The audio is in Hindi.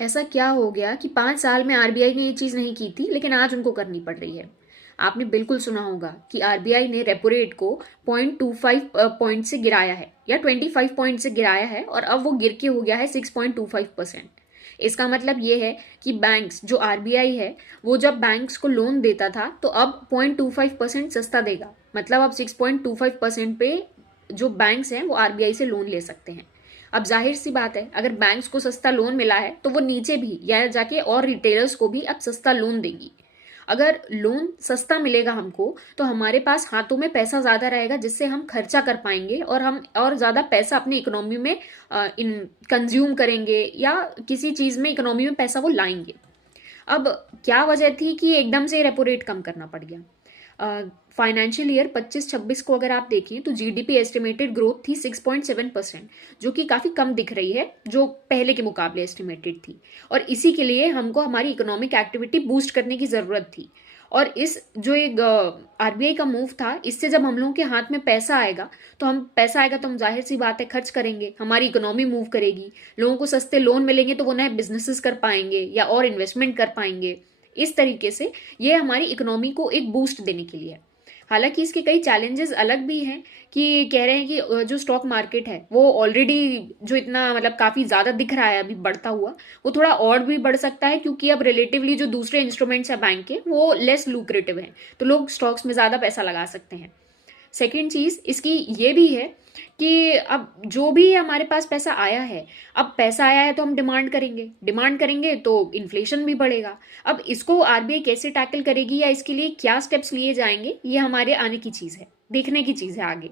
ऐसा क्या हो गया कि 5 साल में आरबीआई ने ये चीज़ नहीं की थी लेकिन आज उनको करनी पड़ रही है। आपने बिल्कुल सुना होगा कि आरबीआई ने रेपो रेट को 0.25 पॉइंट से गिराया है या 25 पॉइंट से गिराया है और अब वो गिर के हो गया है 6.25%। इसका मतलब ये है कि बैंक्स जो आरबीआई है वो जब बैंक्स को लोन देता था तो अब 0.25% सस्ता देगा, मतलब अब 6.25% पे जो बैंक्स हैं वो आरबीआई से लोन ले सकते हैं। अब जाहिर सी बात है, अगर बैंक्स को सस्ता लोन मिला है तो वो नीचे भी या जाके और रिटेलर्स को भी अब सस्ता लोन देगी। अगर लोन सस्ता मिलेगा हमको तो हमारे पास हाथों में पैसा ज़्यादा रहेगा जिससे हम खर्चा कर पाएंगे और हम और ज़्यादा पैसा अपनी इकोनॉमी में इन कंज्यूम करेंगे या किसी चीज़ में इकोनॉमी में पैसा वो लाएंगे। अब क्या वजह थी कि एकदम से रेपो रेट कम करना पड़ गया? फाइनेंशियल ईयर 25-26 को अगर आप देखें तो जीडीपी एस्टिमेटेड ग्रोथ थी 6.7%, जो कि काफ़ी कम दिख रही है जो पहले के मुकाबले एस्टिमेटेड थी। और इसी के लिए हमको हमारी इकोनॉमिक एक्टिविटी बूस्ट करने की ज़रूरत थी। और इस जो एक आरबीआई का मूव था, इससे जब हम लोगों के हाथ में पैसा आएगा तो हम जाहिर सी बात है खर्च करेंगे, हमारी इकोनॉमी मूव करेगी, लोगों को सस्ते लोन मिलेंगे तो वो नए बिजनेसेस कर पाएंगे या और इन्वेस्टमेंट कर पाएंगे। इस तरीके से ये हमारी इकोनॉमी को एक बूस्ट देने के लिए है। हालांकि इसके कई चैलेंजेस अलग भी हैं कि कह रहे हैं कि जो स्टॉक मार्केट है वो ऑलरेडी जो इतना मतलब काफ़ी ज़्यादा दिख रहा है अभी बढ़ता हुआ, वो थोड़ा और भी बढ़ सकता है क्योंकि अब रिलेटिवली जो दूसरे इंस्ट्रूमेंट्स है बैंक के वो लेस लुक्रेटिव हैं, तो लोग स्टॉक्स में ज़्यादा पैसा लगा सकते हैं। सेकेंड चीज़ इसकी ये भी है कि अब जो भी हमारे पास पैसा आया है, अब पैसा आया है तो हम डिमांड करेंगे तो इन्फ्लेशन भी बढ़ेगा। अब इसको आरबीआई कैसे टैकल करेगी या इसके लिए क्या स्टेप्स लिए जाएंगे, ये हमारे आने की चीज़ है, देखने की चीज़ है आगे।